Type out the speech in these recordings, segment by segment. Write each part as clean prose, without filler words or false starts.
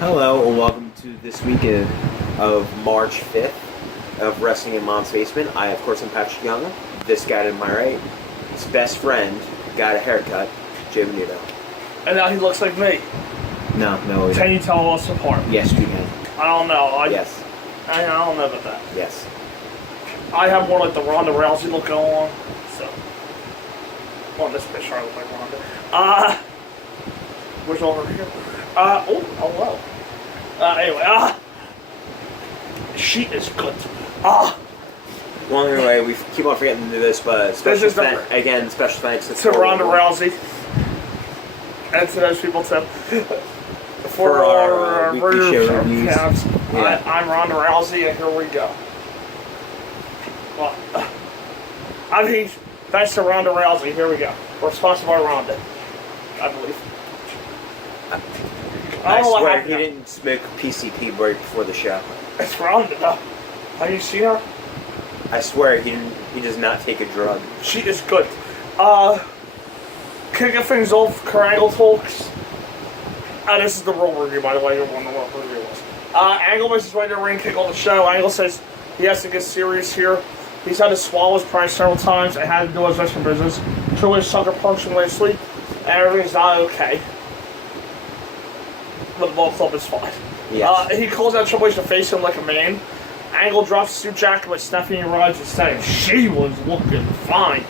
Hello and welcome to this weekend of March 5th of Wrestling in Mom's Basement. I, of course, am Patrick Young. This guy to my right, his best friend, got a haircut, Jay Benito. And now he looks like me. No. Can you tell us apart? Yes, you can. I don't know. Yes. I don't know about that. Yes. I have more like the Ronda Rousey look going on. So, on this picture, I look like Ronda. Where's over here? Hello. Anyway, she is good. Well, anyway, we keep on forgetting to do this, but special thanks to Ronda Rousey. And to those people, too. For our weekly show reviews. Yeah. I'm Ronda Rousey, and here we go. Well, thanks to Ronda Rousey, here we go. We're sponsored by Ronda, I believe. I swear he didn't smoke PCP right before the show. It's Ronda, though. Have you seen her? I swear he does not take a drug. She is good. Kicking things off, Kurt Angle talks. This is the rule review, by the way. You're wondering what review was. Angle makes his way to the ring, kick on the show. Angle says he has to get serious here. He's had to swallow his pride several times and had to do his wrestling business. Triple H sucker punched him last week, and everything's not okay. But the ball club is fine. Yes. He calls out Triple H to face him like a man. Angle drops suit jacket with Stephanie Rhodes instead. She was looking fine.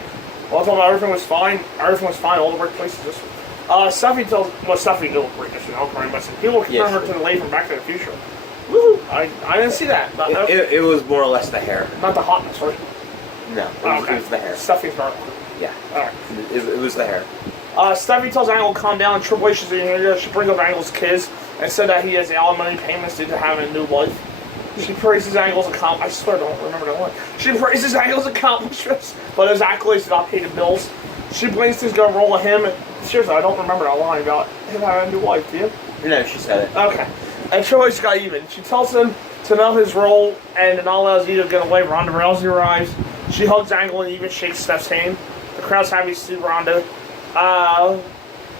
Well, I thought everything was fine. Everything was fine all the right places this week. Stephanie did look great this week. I'll correct myself. People compare her to the lady from Back to the Future. Woo! I didn't see that. It was more or less the hair. Not the hotness, right? No, it was the hair. Stephanie's not. Yeah. Alright. It was the hair. Stephanie tells Angle to calm down, and Triple H is in here. She brings up Angle's kids and said that he has alimony payments due to having a new wife. She praises Angle's accomplishments. I swear I don't remember that one. She praises Angle's accomplishments, but his accolades do not pay the bills. She blames his gun roll at him. Seriously, I don't remember that line about him having a new wife, do you? No, she said it. Okay. And Triple H got even. She tells him to know his role and to not allow Zito to get away. Ronda Rousey arrives. She hugs Angle and even shakes Steph's hand. The crowd's happy to see Ronda.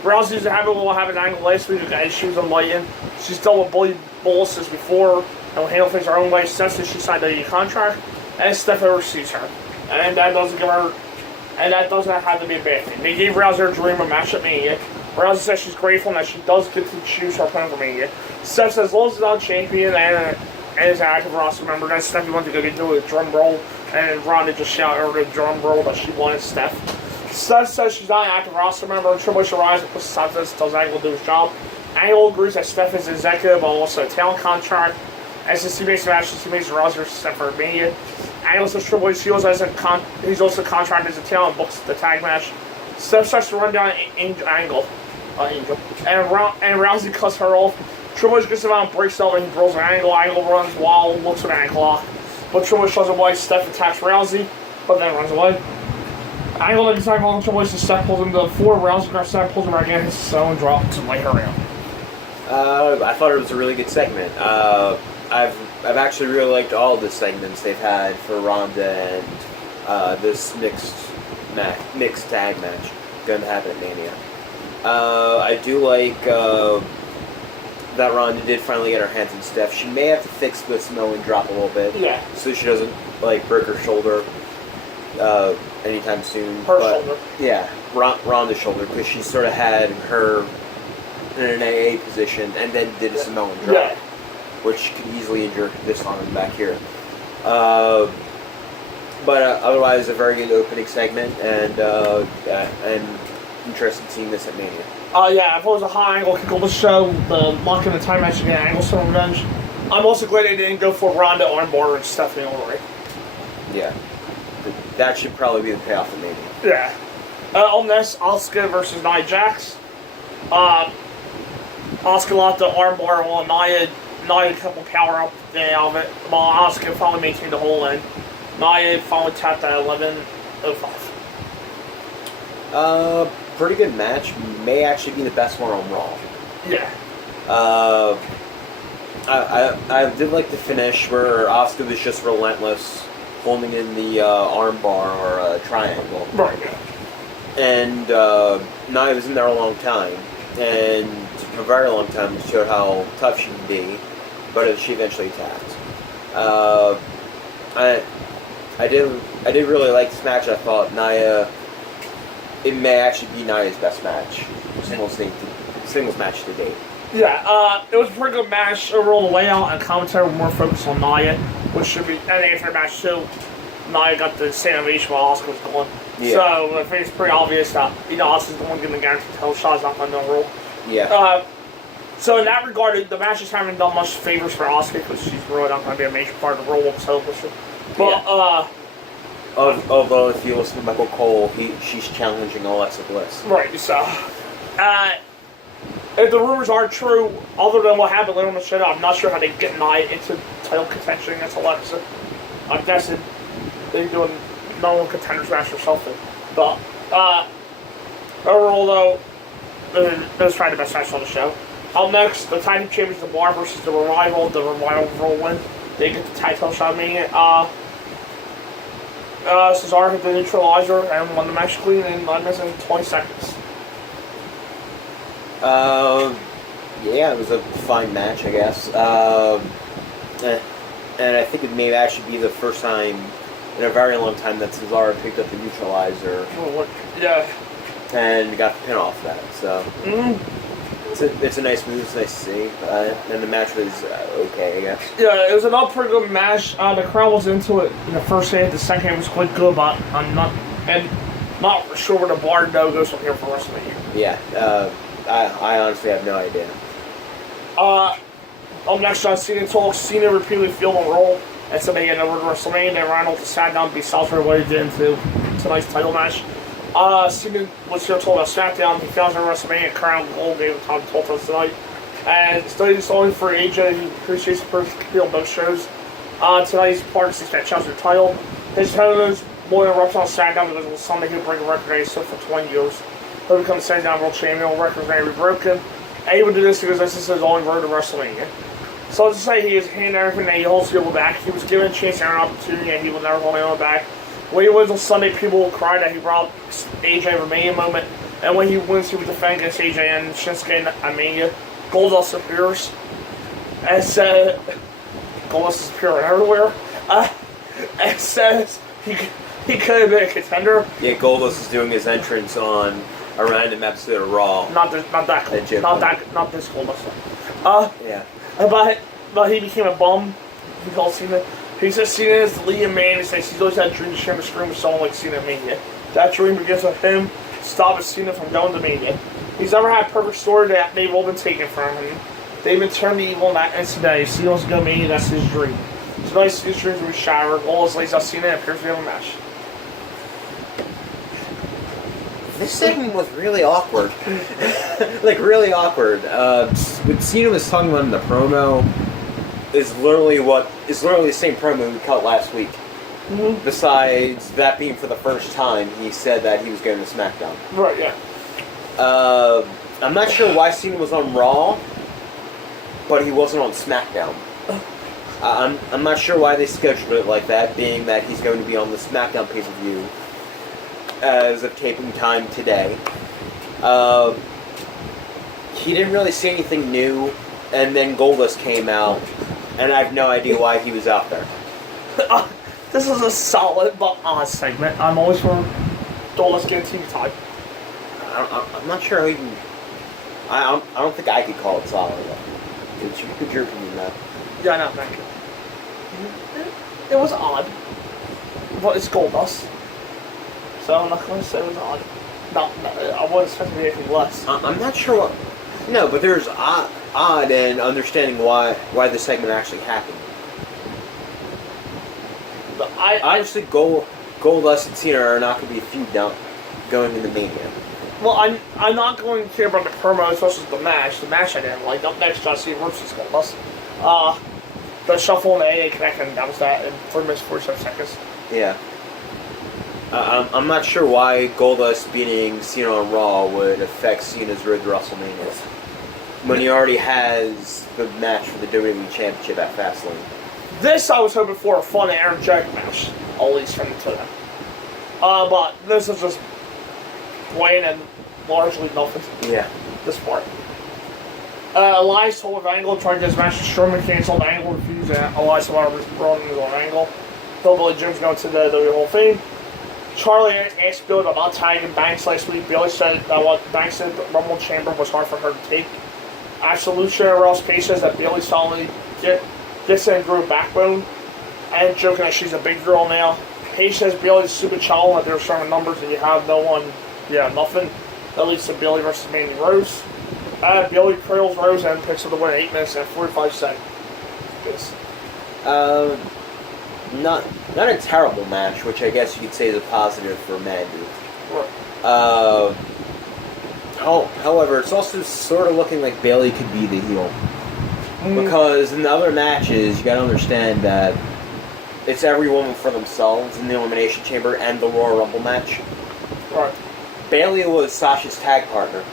Rousey's happy with what happened to Angle last week, and she was enlightened. She's dealt with bully bosses before and will handle things her own way since she signed a contract, and Steph oversees her. And that doesn't have to be a bad thing. They gave Rousey her dream of match at Mania. Rousey says she's grateful and that she does get to choose her opponent for Mania. Steph says, as long as it's not champion and is an active roster member, then Steph wanted to go do a drum roll, and Ronda just shouted her the drum roll that she wanted Steph. Steph says she's not an active roster member, and Triple H arrives and puts aside this, tells Angle to do his job. Angle agrees that Steph is an executive, but also a talent contract. And since he makes the match, he makes the roster Steph for Mania. Angle says Triple H he's also contracted as a talent, books the tag match. Steph starts to run down Angel. And Rousey cuts her off. Triple H gets him out and breaks up, and he throws an Angle. Angle runs wild, looks at an ankle lock. But Triple H doesn't away. Steph attacks Rousey, but then runs away. Angle then decides on Triple H, and Steph pulls him to the floor. Rousey grabs Steph, pulls him back in, hits the stone, drops, and lay her out. I thought it was a really good segment. I've actually really liked all the segments they've had for Ronda and this mixed tag match going to happen at Mania. I do like that Ronda did finally get her hands on Steph. She may have to fix the Samoan drop a little bit, so she doesn't break her shoulder anytime soon. Her shoulder. Yeah, Ronda's shoulder, because she sort of had her in an AA position and then did a Samoan drop, which could easily injure this arm back here. But otherwise, a very good opening segment, and interested in seeing this at Mania. If it was a high angle kick on the show, the lock in the time match again, Angle some revenge. I'm also glad they didn't go for Ronda armbar and Stephanie already. Yeah. That should probably be the payoff of Mania. Yeah. On this, Asuka versus Nia Jax. Asuka locked the armbar on Nia. Nia couple power up out of it, while Asuka finally maintained the whole end. Nia finally tapped at 11:05. Pretty good match. May actually be the best one on Raw. Yeah. I did like the finish where Asuka was just relentless, holding in the armbar or triangle. Right. And Nia was in there a long time, and for a very long time, showed how tough she can be, but she eventually tapped. I did really like this match. I thought Nia, it may actually be Nia's best match, singles match to date. Yeah, it was a pretty good match. Overall, the layout and commentary were more focused on Nia, which should be. And after the match too, Nia got the same ovation while Asuka was going. Yeah. So I think it's pretty obvious that Asuka's the one getting the guaranteed title shot. It's not going to roll. Yeah. So in that regard, the matches haven't done much favors for Asuka because she's really not going to be a major part of the roll-up television. But although if you listen to Michael Cole, she's challenging Alexa Bliss. Right. So, if the rumors are true, other than what happened later on the show, I'm not sure how they get Nia into title contention against Alexa. I'm guessing they're doing no contenders match or something. But overall, though, it was probably the best match on the show. Up next, the tag team champions, the Bar versus the Revival. The Revival will win. They get the title shot, meaning it. Cesaro hit the neutralizer and won the match clean in less than 20 seconds. Yeah, it was a fine match, I guess. And I think it may actually be the first time in a very long time that Cesaro picked up the neutralizer. Yeah. And got the pin off that. So it's a nice move. It's nice to see. And the match was okay, I guess. Yeah, it was another pretty good match. The crowd was into it in the first half. The second half was quite good, but I'm not sure where the Bar goes from here for WrestleMania. Yeah. I honestly have no idea. Up next on Cena Talk, Cena repeatedly failed on roll, and so they get over to WrestleMania. They ran out to SmackDown to be Salisbury what he did into tonight's title match. Cena was here told about SmackDown. He found on WrestleMania, Crown Gold gave him time to talk to us tonight. And studied this only for AJ, who appreciates the person to on both shows. Tonight he's part of the 6-man challenger title. His opponent is more than reps on SmackDown because on Sunday he'll break a record that he's stood for 20 years. He'll become the SmackDown World Champion. Records may be broken. And he would do this because this is his only road to WrestleMania. So to say he is handing everything that he holds to go back. He was given a chance and an opportunity, and he will never hold anyone back. When he wins on Sunday, people will cry that he robbed AJ of a Mania moment. And when he wins, he will defend against AJ and Shinsuke at Mania. Goldust appears. And said, Goldust is appearing everywhere. And says he could have been a contender. Yeah, Goldust is doing his entrance on a random episode of Raw. Not this Goldust. Yeah. But he became a bum. He called Cena. He says Cena is the leading man. He says he's always had a dream to share a screen with someone like Cena at Mania. That dream begins with him stopping Cena from going to Mania. He's never had a perfect story that they've all been taken from him. They've been turned to evil in that and today. Cena wants to go to Mania, that's his dream. Tonight, Cena's dreams will be shattered. Goldust lays out Cena and appears to be in the match. This segment was really awkward. Like, really awkward. What Cena was talking about in the promo is literally the same promo we cut last week. Mm-hmm. Besides that being for the first time, he said that he was going to SmackDown. Right, yeah. I'm not sure why Cena was on Raw, but he wasn't on SmackDown. I'm not sure why they scheduled it like that, being that he's going to be on the SmackDown pay-per-view as of taping time today. He didn't really say anything new, and then Goldust came out, and I have no idea why he was out there. This is a solid but odd segment. I'm always for Goldust getting TV time. I'm not sure how you can... I don't think I could call it solid. Could your opinion, though? Yeah, no, thank you. It was odd, but it's Goldust. So I'm not going to say it was odd. No, I wasn't expecting anything less. I'm not sure what... No, but there's odd in understanding why the segment actually happened. Obviously, Goldust and Cena are not going to be a feud down going into Mania. Well, I'm not going to care about the promo as much as the match. The match I didn't like. Up next, John Cena versus Goldust. The shuffle and the AA connection, that was that in 4 minutes 47 seconds. Yeah. I'm not sure why Goldust beating Cena on Raw would affect Cena's road to WrestleMania when he already has the match for the WWE Championship at Fastlane. This I was hoping for a fun and energetic match, at least from the two. But this is just plain and largely nothing. Yeah. This part. Elias told with Angle trying to get his match to Strowman canceled. Angle refused, and Elias was brought into an Angle. Billy Jim's going to the WWE Hall of Fame. Charlie asked Billy about not tagging Banks last week. Billy said that what Banks said the Rumble Chamber was hard for her to take. Absolution Ross Paige says that Billy solidly gets in and grew a backbone. And joking that she's a big girl now. Paige says Billy's a stupid child, that they're showing numbers and you have no one, nothing. That leads to Billy versus Mandy Rose. Billy curls Rose and picks up the win in 8 minutes and 45 seconds. Not a terrible match, which I guess you could say is a positive for Mandy. Right. However, it's also sort of looking like Bayley could be the heel. Because in the other matches, you gotta understand that it's every woman for themselves in the Elimination Chamber and the Royal Rumble match. Right. Bayley was Sasha's tag partner.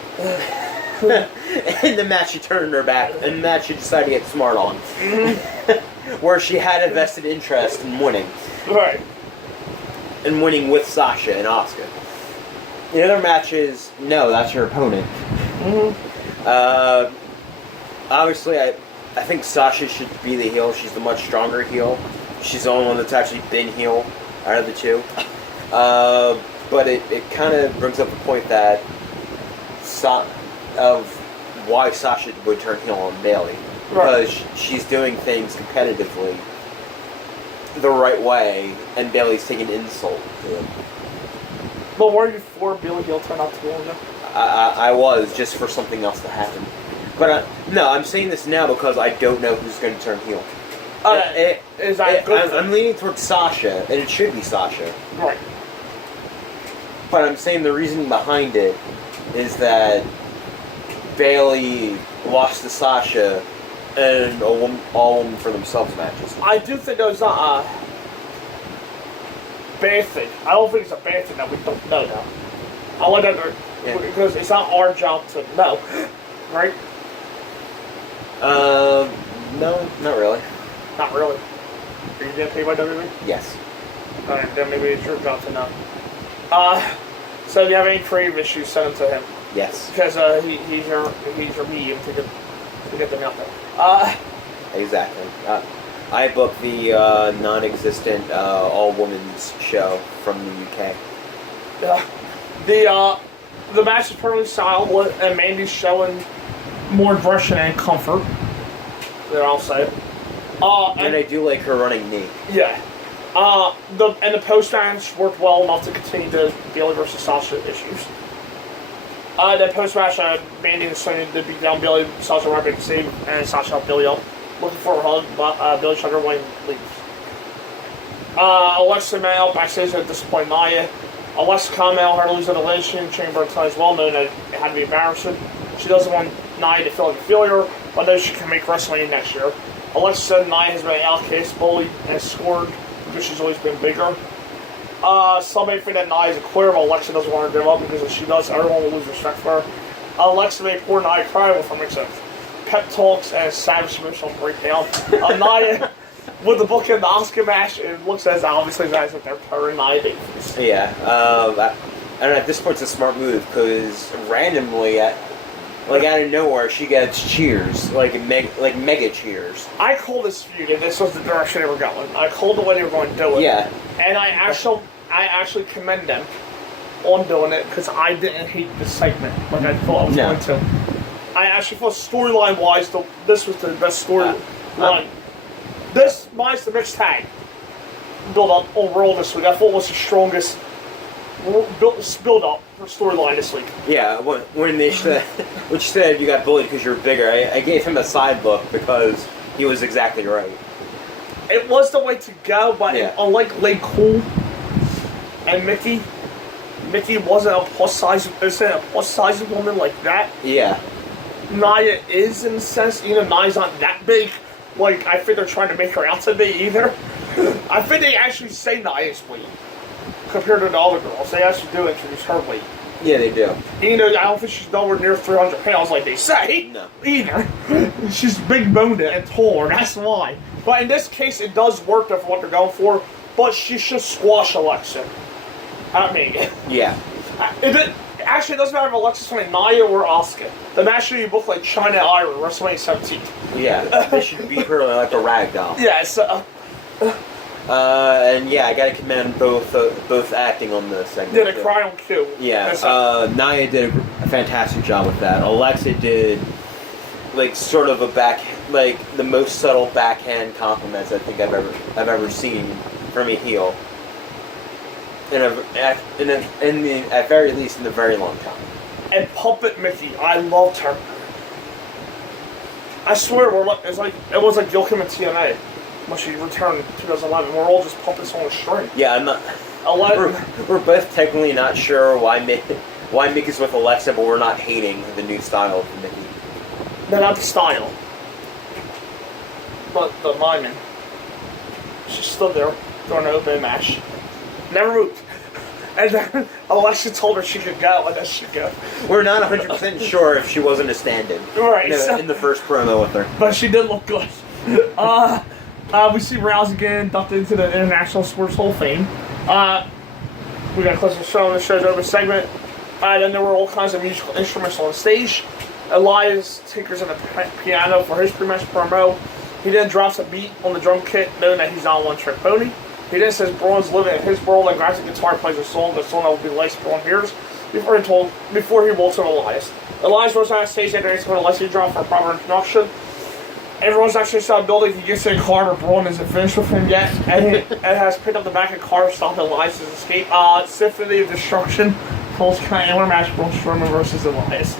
In the match, she turned her back. In the match, she decided to get smart on. Where she had a vested interest in winning. Right. And winning with Sasha and Asuka. In other matches, no, that's her opponent. Obviously, I think Sasha should be the heel. She's the much stronger heel. She's the only one that's actually been heel out of the two. But it kind of brings up the point that of why Sasha would turn heel on Bayley. Because she's doing things competitively the right way, and Bayley's taking insult to it. But were you for Billy Hill turn out to be one? I was, just for something else to happen. But no, I'm saying this now because I don't know who's going to turn heel. Is that good? I'm leaning towards Sasha, and it should be Sasha. Right. But I'm saying the reasoning behind it is that Bayley lost to Sasha and all women for themselves matches. I do think that was not a bad thing. I don't think it's a bad thing that we don't know now. I like that because it's not our job to know, right? No, not really. Not really. Are you getting paid by WWE? Yes. Alright, then maybe it's your job to know. So if you have any creative issues, send them to him. Yes. Because he's your medium to get them out there. Exactly. I booked the non-existent all-women's show from the UK. The match is perfectly solid, and Mandy's showing more aggression and comfort. There, I'll say. And I do like her running knee. Yeah. The post-match worked well enough to continue the Bayley versus Sasha issues. The post-match, Mandy was starting to beat down Bayley, Sasha right back to save, and Sasha helped Billy up. Looking for a hug, but Billy shut her away and leaves. Alexa and Mel backstage at disappointed Nia. Alexa Carmel, her losing the Elimination Chamber until it's well known that it had to be embarrassing. She doesn't want Nia to feel like a failure, but knows she can make WrestleMania next year. Alexa said Nia has been outcast, bullied, and scored because she's always been bigger. Somebody think that Nia is a quitter, but Alexa doesn't want her to give up because if she does, everyone will lose respect for her. Alexa made poor Nia cry with her mix of pep talks and savage emotional breakdown. Nia, with the book in the Oscar match, it looks as obviously as if they're purring Nia Davis. Yeah, I don't know, at this point it's a smart move because randomly, out of nowhere, she gets cheers, like mega cheers. I called this feud, and this was the direction they were going. I called the way they were going to do it. Yeah. And I actually commend them on doing it because I didn't hate the segment like I thought I was going to. I actually thought storyline-wise, this was the best storyline. This minus the mixed tag build-up overall this week. I thought was the strongest build-up for storyline this week. Yeah, when they said you got bullied because you're bigger, I gave him a side look because he was exactly right. It was the way to go, but unlike Lay Cool and Mickey wasn't a plus-size woman like that. Yeah. Nia is, in a sense, Nia's not that big. Like, I think they're trying to make her out to be either. I think they actually say Nia's weight compared to the other girls. They actually do introduce her weight. Yeah, they do. I don't think she's nowhere near 300 pounds like they say. No. Either. She's big-boned and tall, that's why. But in this case, it does work for what they're going for, but she should squash Alexa. I mean... Yeah. Actually, it doesn't matter if Alexa's winning Nia or Asuka. The match should be booked like China Ira, WrestleMania 17. Yeah, they should beat her like a rag doll. Yes. And yeah, I gotta commend both acting on the segment. Did a cry on cue. Yeah, Nia did a fantastic job with that. Alexa did like sort of like the most subtle backhand compliments I think I've ever seen from a heel. At very least in a very long time. And Puppet Mickey, I loved her. I swear, it was like Gilcom and TNA when she returned in 2011. We're all just puppets on a string. Yeah, I'm not. We're both technically not sure why Mickey's with Alexa, but we're not hating the new style of Mickey. No, not the style, but the lineman. She stood there during an open match. Never moved. And then Alexa told her she could go, and then she could go. We're not 100% sure if she wasn't a stand-in. Right. In the first promo with her. But she did look good. We see Rouse again inducted into the International Sports Hall of Fame. We got close to the show on the show's over segment. Then there were all kinds of musical instruments on the stage. Elias tinkers on the piano for his pre-match promo. He then drops a beat on the drum kit, knowing that he's not a one-trick pony. He then says Braun's living in his world and grabs a guitar, plays a song that will be laced Braun hears before he walks on Elias. Elias runs out of stage and waits for Alessi to drop for a proper introduction. Everyone's actually started building. He gets in a car, but Braun isn't finished with him yet, and has picked up the back of the car, stopping Elias' escape. Symphony of Destruction, Pulse Anywhere match, Braun Strowman versus Elias.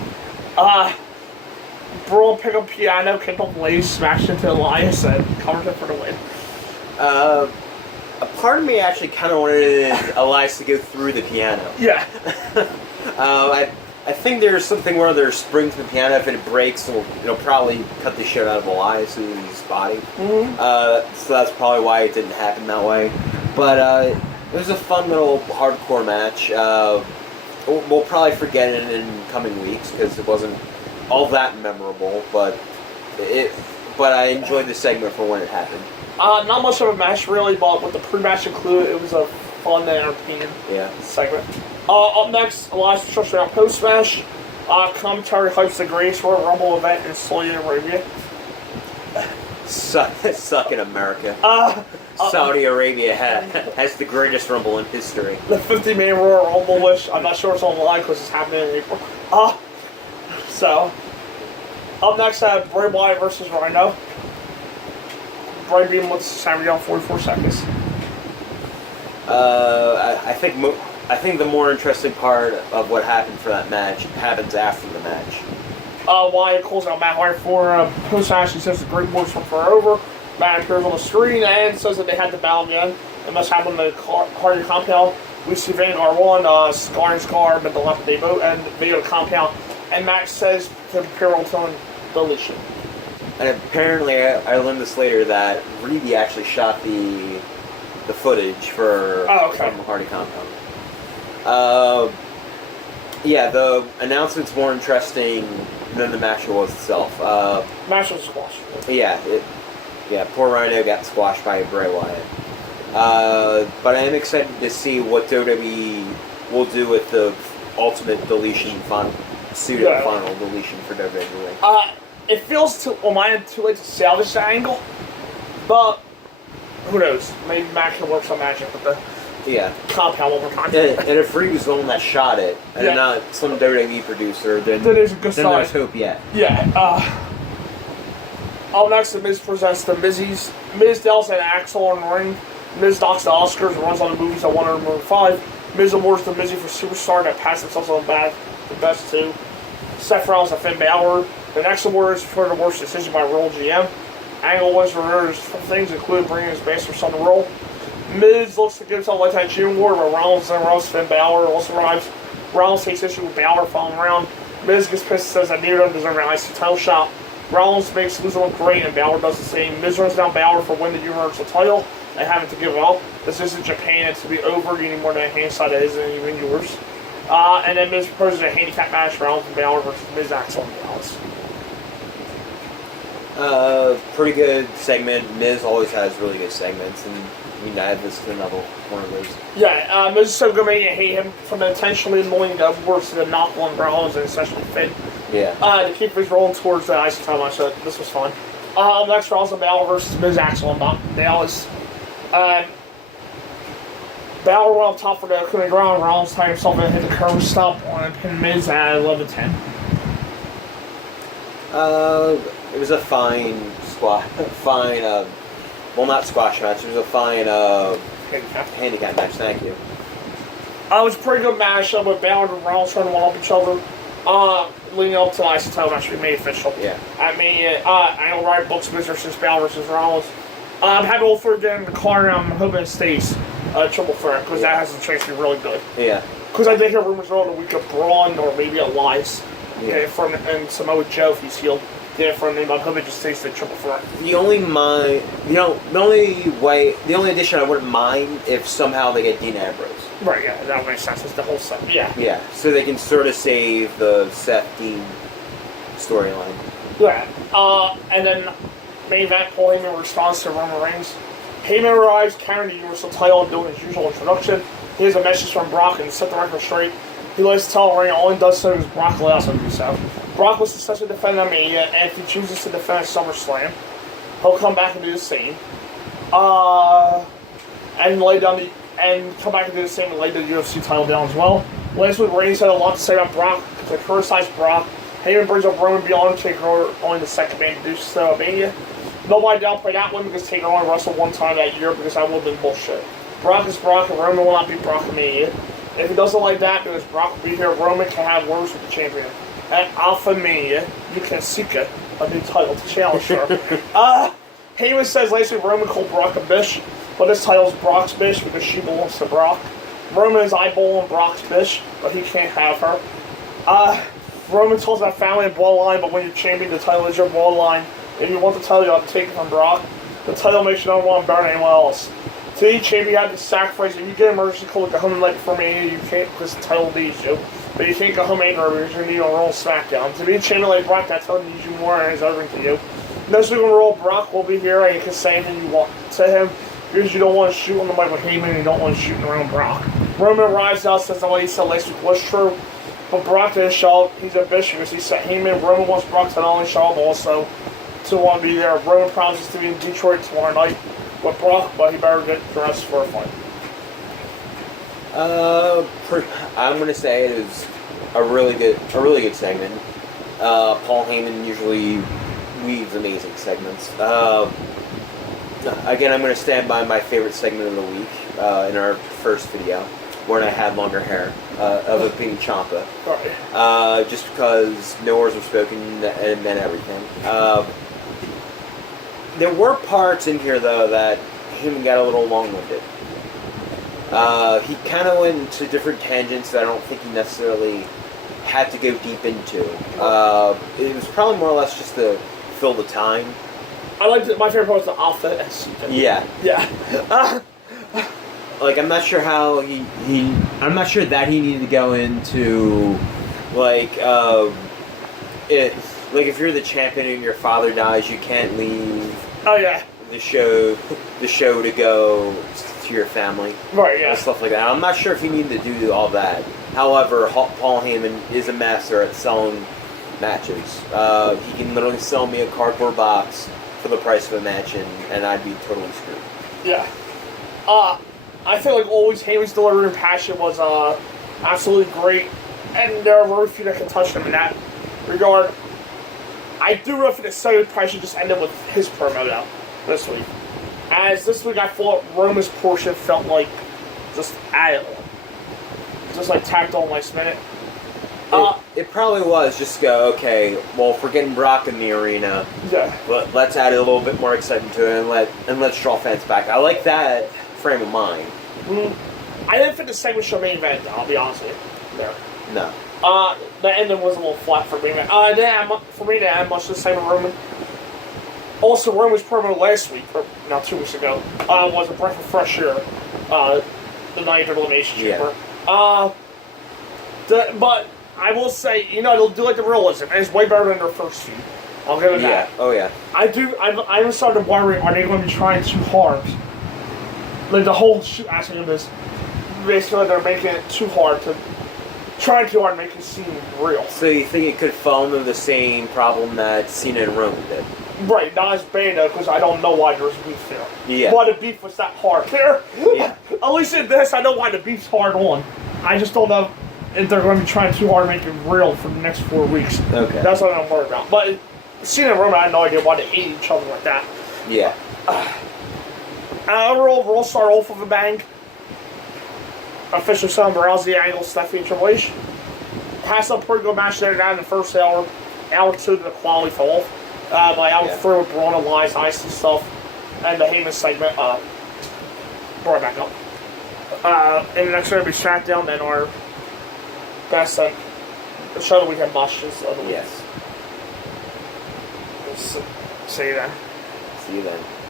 Braun picked up piano, kicked up Lace, smashed into Elias, and covered him for the win. A part of me actually kind of wanted Elias to go through the piano. Yeah. I think there's something where there's springs in the piano. If it breaks, it'll probably cut the shit out of Elias' body. Mm-hmm. So that's probably why it didn't happen that way. But it was a fun little hardcore match. We'll probably forget it in coming weeks because it wasn't all that memorable. But I enjoyed the segment for when it happened. Not much of a match really, but with the pre-match included, it was a fun and entertaining segment. Up next, Elias Destruction out post-match. Commentary hypes the Greatest Royal Rumble event in Saudi Arabia. Suck in America. Saudi Arabia has the greatest Rumble in history. The 50-man Royal Rumble, which I'm not sure it's online because it's happening in April. So, up next, Bray Wyatt versus Rhino. Bray being with Sammy down 44 seconds. I think the more interesting part of what happened for that match happens after the match. Wyatt calls out Matt Hardy for post-match. He says the Great Boys were over. Matt appears on the screen and says that they had to battle again. It must happen in the Hardy compound. We see Vanguard 1, Scar and Scar, but the left day boat, and Vader compound. And Max says to Imperial Tone deletion. And apparently, I learned this later that Reedy actually shot the footage for from the Hardy compound. Yeah, the announcement's more interesting than the match was itself. Match was squashed. Yeah, poor Rhino got squashed by Bray Wyatt. But I am excited to see what WWE will do with the ultimate deletion final deletion for WWE. It feels too late to salvage the angle, but who knows? Maybe Max can work some magic with the compound one more time. And if Reed was the one that shot it, and not some WWE producer, then there's a good sign. There's hope yet. Yeah. Up next, The Miz presents the Mizzies. Miz deals an Axel in the ring. Miz docks the Oscars and runs on the movies at 105. Miz awards the Mizzy for Superstar that passed themselves on the best two. Seth Rollins and Finn Balor. The next award is for the worst decision by Roll GM. Angle was for things, including bringing his bastard son to Roll. Miz looks to give himself a Lifetime Achievement Award, but Rollins and Finn Balor also arrives. Rollins takes issue with Balor following around. Miz gets pissed and says that neither of them deserve an IC title shot. Rollins makes Miz look great, and Balor does the same. Miz runs down Balor for win the Universal title and having to give it up. This isn't Japan, it's to be over. You need more than a hand side that isn't even yours. And then Miz proposes a handicap match, Rollins and Balor versus Miz, Axel, and Dallas. Pretty good segment. Miz always has really good segments, and I mean, this is another one of those. Yeah, Miz is so good, man. You hate him for the intentionally annoying words to the knock on brawls and especially Finn. Yeah. To keep us rolling towards the IC title match, so this was fun. Next Rollins and Balor versus Miz, Axel, and Dallas. Balor went up top for the coup de grace. Rollins tied himself and hit the curve stop on and pinned Miz at 11-10. It was a fine well, not squash match. It was a fine handicap match. Thank you. It was a pretty good match with Balor and Rollins trying to one up each other. Leading up to the IC title match, we made official. Yeah. I mean, I know Riot books Miz versus Balor versus Rollins. I'm happy all three get in the car, and I'm hoping it stays triple threat because that has a chance to be really good. Yeah. Because I did hear rumors earlier the week of Braun or maybe Elias. Yeah. And Samoa Joe if he's healed. Yeah, from him, I'm hoping it just stays the triple threat. The only addition I wouldn't mind if somehow they get Dean Ambrose. Right, yeah, that would make sense. It's the whole stuff. Yeah. Yeah, so they can sort of save the Seth Dean storyline. Yeah. And then main event, Paul Heyman responds to Roman Reigns. Heyman arrives carrying the Universal title and doing his usual introduction. He has a message from Brock and set the record straight. He likes to tell Reigns all he does so is Brock allows him to do so. Brock was successfully defended on Mania, and if he chooses to defend at SummerSlam, he'll come back and do the same. And come back and do the same and lay the UFC title down as well. Last week, Reigns had a lot to say about Brock, to criticize Brock. Heyman brings up Roman beyond Taker, only the second man to do so at Mania. Nobody downplayed that one because Taker only wrestled one time that year because that would have been bullshit. Brock is Brock, and Roman will not beat Brock at Mania. If he doesn't like that, because Brock will be here, Roman can have words with the champion. At Alpha Mania, you can seek a new title to challenge her. Heyman says last week Roman called Brock a bitch, but this title's Brock's bitch because she belongs to Brock. Roman is eyeballing Brock's bitch, but he can't have her. Roman talks about family and bloodline, but when you're champion, the title is your bloodline. If you want the title, you have to take it from Brock. The title makes you number one better than anyone else. To each champion, you have to sacrifice. If you get an emergency call to go home like before Mania, you can't because the title needs you. But you can't go home any earlier because you need on Raw SmackDown. To be a champion like Brock, that title needs you more and is everything to you. Next week on Raw, Brock will be here and you can say anything you want to him because you don't want to shoot on the mic with Heyman and you don't want to shoot around Brock. Roman arrives out, says what he said last week was true, but Brock didn't show up. He's a bitch because he said Heyman. Roman wants Brock to not only show up, also to want to be there. Roman promises to be in Detroit tomorrow night with Brock, but he better get dressed for a fight. I'm gonna say it is a really good segment. Paul Heyman usually weaves amazing segments. Again, I'm gonna stand by my favorite segment of the week in our first video, when I had longer hair of it being Ciampa. Right. Just because no words were spoken and meant everything. There were parts in here though that Heyman got a little long-winded. He kind of went into different tangents that I don't think he necessarily had to go deep into. It was probably more or less just to fill the time. I liked it. My favorite part was the outfit. Yeah. Yeah. Like, I'm not sure how I'm not sure that he needed to go into, like, if you're the champion and your father dies, you can't leave. Oh yeah. The show to go to your family. Right, yeah. And stuff like that. I'm not sure if he needed to do all that. However, Paul Heyman is a master at selling matches. He can literally sell me a cardboard box for the price of a match, and I'd be totally screwed. Yeah. I feel like always Heyman's delivery and passion was absolutely great, and there are very few that can touch him in that regard. I do know if the segment probably should just end up with his promo now this week. As this week I thought Roman's portion felt like just added on. Just like tacked on last minute. It probably was just go, okay, well, if we're getting Brock in the arena, yeah, let's add a little bit more excitement to it and let's draw fans back. I like that frame of mind. I didn't think the segment should main event, I'll be honest with you. There. No. The ending was a little flat for me. For me to add much to the segment Roman. Also, Roman's promo last week, or now 2 weeks ago, was a breath of fresh air. The night of elimination chamber. But I will say, they'll do like the realism, and it's way better than their first feud. I'll give it Yeah. that. Oh yeah. I started worrying, are they going to be trying too hard? Like the whole shoot aspect of this, basically they're making it too hard to trying too hard to make it seem real. So you think it could fall into the same problem that Cena and Roman did? Right, not as bad though, because I don't know why there's beef there. Yeah. Why the beef was that hard there? Yeah. At least in this, I know why the beef's hard on. I just don't know if they're going to be trying too hard to make it real for the next 4 weeks. Okay. That's what I'm worried about. But Cena and Roman, I had no idea why they hate each other like that. Yeah. Overall, we'll start off with a bang. Official Ronda Rousey, Angle, Stephanie, Triple H. Has a pretty good match there in the first hour. Hour 2 to the quality fell off. By hour 3 with Braun and Elias, Ice and stuff. And the Heyman segment, brought it back up. And the next show will be SmackDown, then our best the show that we have matches of the week. Yes. See you then. See you then.